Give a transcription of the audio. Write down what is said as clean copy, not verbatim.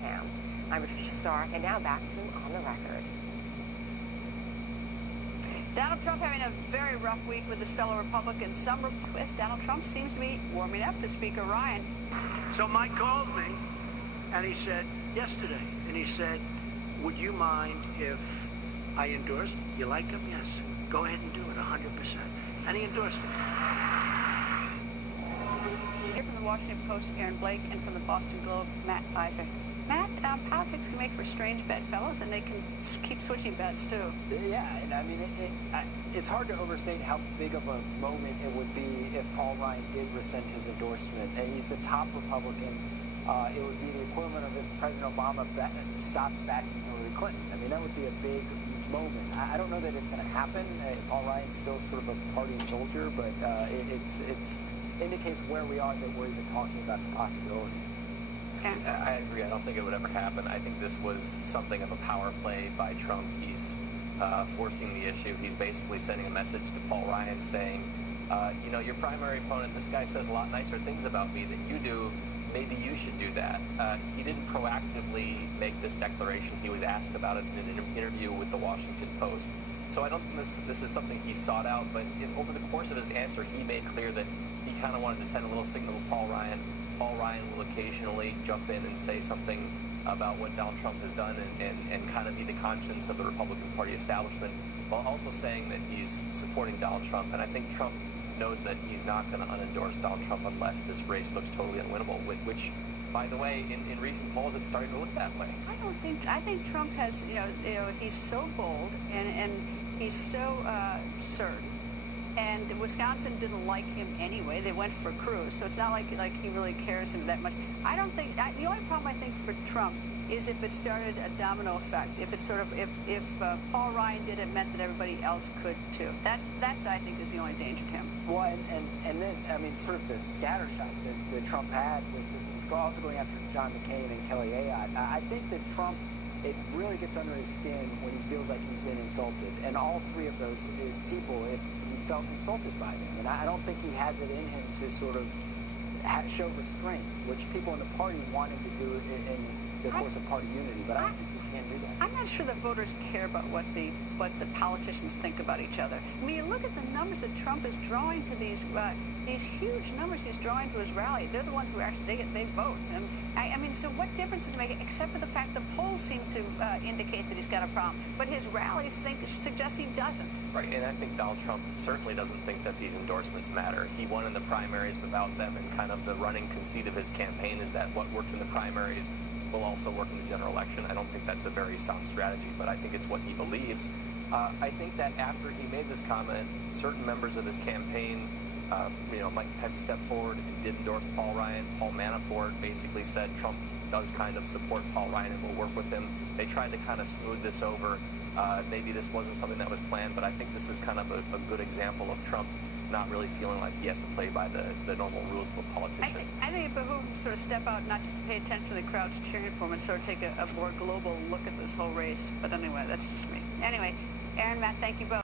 Birmingham. I'm Patricia Stark, and now back to On the Record. Donald Trump having a very rough week with his fellow Republicans. Some twist. Donald Trump seems to be warming up to Speaker Ryan. So Mike called me, and he said, yesterday, and he said, would you mind if I endorsed? You like him? Yes. Go ahead and do it, 100%. And he endorsed it. Here from the Washington Post, Aaron Blake, and from the Boston Globe, Matt Pfizer. Matt, politics can make for strange bedfellows, and they can keep switching beds, too. Yeah, and I mean, it's hard to overstate how big of a moment it would be if Paul Ryan did rescind his endorsement. And he's the top Republican. It would be the equivalent of if President Obama stopped backing Hillary Clinton. I mean, that would be a big moment. I don't know that it's going to happen. Paul Ryan's still sort of a party soldier, but it indicates where we are that we're even talking about the possibility. I agree. I don't think it would ever happen. I think this was something of a power play by Trump. He's forcing the issue. He's basically sending a message to Paul Ryan saying, you know, your primary opponent, this guy says a lot nicer things about me than you do. Maybe you should do that. He didn't proactively make this declaration. He was asked about it in an interview with the Washington Post. So I don't think this is something he sought out, but over the course of his answer, he made clear that he kind of wanted to send a little signal to Paul Ryan. Paul Ryan will occasionally jump in and say something about what Donald Trump has done and kind of be the conscience of the Republican Party establishment, while also saying that he's supporting Donald Trump. And I think Trump knows that he's not going to unendorse Donald Trump unless this race looks totally unwinnable, which, by the way, in recent polls, it's starting to look that way. I think Trump has, you know, he's so bold and he's so certain. And Wisconsin didn't like him anyway. They went for Cruz, so it's not like he really cares him that much. I don't think the only problem I think for Trump is if it started a domino effect. If it sort of if Paul Ryan did it, meant that everybody else could too. That's I think is the only danger to him. Well, and then I mean, sort of the scatter shots that Trump had with also going after John McCain and Kelly Ayotte. I think that Trump, it really gets under his skin when he feels like he's been insulted. And all three of those people, if he felt insulted by them. And I don't think he has it in him to sort of show restraint, which people in the party want him to do in the course of party unity. But I don't think he can do that. I'm not sure the voters care about what the politicians think about each other. I mean, you look at the numbers that Trump is drawing to these huge numbers he's drawing to his rally. They're the ones who actually they vote. And I mean, so what difference does it make, except for the fact the polls seem to indicate that he's got a problem, but his rallies suggest he doesn't. Right, and I think Donald Trump certainly doesn't think that these endorsements matter. He won in the primaries without them, and kind of the running conceit of his campaign is that what worked in the primaries will also work in the general election. I don't think that's a very sound strategy, but I think it's what he believes. I think that after he made this comment, certain members of his campaign, Mike Pence stepped forward and did endorse Paul Ryan. Paul Manafort basically said Trump does kind of support Paul Ryan and will work with him. They tried to kind of smooth this over. Maybe this wasn't something that was planned, but I think this is kind of a good example of Trump not really feeling like he has to play by the normal rules of a politician. I think it behooves him to sort of step out, not just to pay attention to the crowds cheering for him, and sort of take a more global look at this whole race. But anyway, that's just me. Anyway, Aaron, Matt, thank you both.